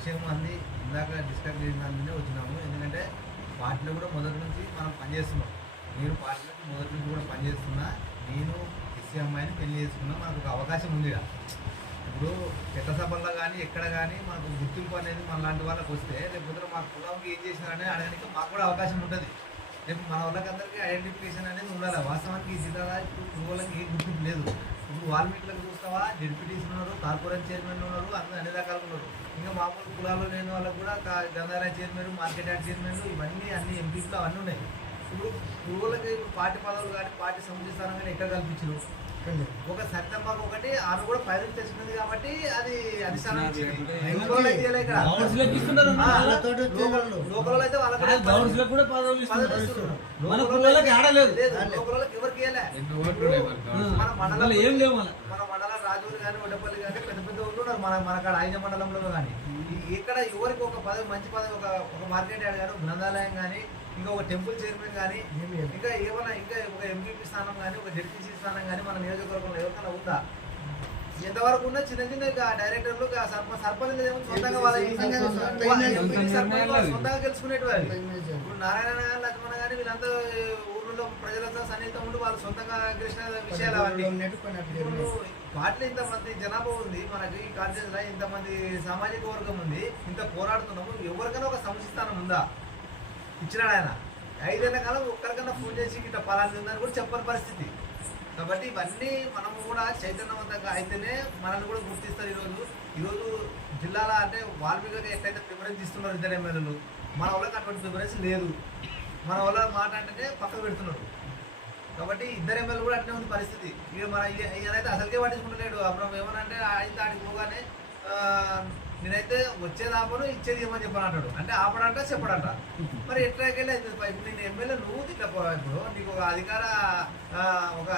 విషయం అంది ఇందాక డిస్కస్ చేసిన వచ్చినాము. ఎందుకంటే పార్టీలో కూడా మొదటి నుంచి మనం పనిచేస్తున్నాం నేను పార్టీలో మొదటి నుంచి కూడా పనిచేస్తున్నా నేను ఎస్సీ అమ్మాయిని పెళ్ళి చేసుకున్నా. మనకు ఒక అవకాశం ఉంది ఇప్పుడు చట్టసభల్లో కానీ ఎక్కడ కానీ మనకు గుర్తింపు అనేది మన లాంటి వాళ్ళకి వస్తే లేకపోతే మా కులంకి ఏం చేసినారని అడగడానికి మాకు కూడా అవకాశం ఉంటుంది. రేపు మన వాళ్ళకందరికీ ఐడెంటిఫికేషన్ అనేది ఉండాలి. వాస్తవానికి ఈ జిల్లాలో ఇప్పుడు వాళ్ళకి ఏ గుర్తింపు లేదు. ఇప్పుడు వాల్మీకులకు చూస్తావా? డిప్యూటీస్ ఉన్నారు కార్పొరేట్ చైర్మన్ ఉన్నారు అందరూ అన్ని రకాలుగా ఉన్నారు. ఇంకా మామూలు కులాలు లేని వాళ్ళకు కూడా కా- గంధారాయ చైర్మన్ మార్కెట్ యార్డ్ చైర్మన్ ఇవన్నీ అన్ని ఎంపీస్లో అవన్నీ ఉన్నాయి. ఇప్పుడు ఇప్పుడు పార్టీ పదవులు కానీ పార్టీ సమితి స్థానం కానీ ఎక్కడ? కల్పించరు ఒక సత్యమ్మకు ఒకటి ఆమె కూడా పైరులు తెచ్చుకుంది కాబట్టి అది అధిష్టానం. లోకల్ అయితే వాళ్ళకి ఎవరికి? మన మండలం మళ్ళీ ఏం లేవు మళ్ళీ. మన రాజూరు కానీ వడ్డపల్లి కానీ పెద్ద పెద్ద ఊళ్ళు ఉన్నారు మన మన కాడ ఐజ మండలంలో కానీ. ఇక్కడ ఎవరికి ఒక పదవి మంచి పదవి ఒక ఒక మార్కెట్ యార్డ్ కానీ గ్రంథాలయం కానీ ఇంకా ఒక టెంపుల్ చైర్మన్ కానీ ఇంకా ఏమైనా ఇంకా ఒక ఎంపీపీ స్థానం కానీ ఒక జడ్పీసీ స్థానం కానీ మన నియోజకవర్గంలో ఎవరికైనా ఉందా? ఎంతవరకు ఉన్న చిన్న చిన్న డైరెక్టర్లు సర్పంచ్ సొంతంగా వాళ్ళ సొంతంగా గెలుచుకునేటివారు. ఇప్పుడు నారాయణ గారు లక్ష్మణ గాని వీళ్ళంతా ఊర్లలో ప్రజలతో సన్నిహితం ఉండి వాళ్ళు సొంతంగా గెలిచిన విషయాలు అవన్నీ. పార్టీ ఇంతమంది జనాభా ఉంది మనకి ఈ కాన్ఫరెన్స్ ఇంతమంది సామాజిక వర్గం ఉంది ఇంత పోరాడుతున్నాము ఎవరికైనా ఒక సంస్థానం ఉందా? ఇచ్చినాడు ఆయన? ఐదేళ్ళ కాలం ఒక్కరికైనా ఫోన్ చేసి ఇట్లా పలాంటి ఉందని కూడా చెప్పని పరిస్థితి. కాబట్టి ఇవన్నీ మనము కూడా చైతన్యవంతంగా అయితేనే మనల్ని కూడా గుర్తిస్తారు ఈరోజు. ఈరోజు జిల్లాలో అంటే వాల్మీకి ఎట్లయితే ప్రిఫరెన్స్ ఇస్తున్నారు ఇద్దరు ఎమ్మెల్యేలు మన వాళ్ళకి అటువంటి ప్రిఫరెన్స్ లేదు. మన వాళ్ళ మాట అంటేనే పక్కకు పెడుతున్నారు. కాబట్టి ఇద్దరు ఎమ్మెల్యే కూడా అట్లే ఉంది పరిస్థితి. ఇక మన ఈయ- ఈయనైతే అసలుకే పట్టించుకుంటలేడు అప్పుడు ఏమనంటే అయితే ఆడికి పోగానే నేనైతే వచ్చేది ఆపను ఇచ్చేది ఏమని చెప్పని అంటాడు అంటే ఆపడంట చెప్పడంట. మరి ఎట్లా అయితే ఇప్పుడు నేను ఎమ్మెల్యే నువ్వు ఇట్లా ఇప్పుడు నీకు ఒక అధికార ఒక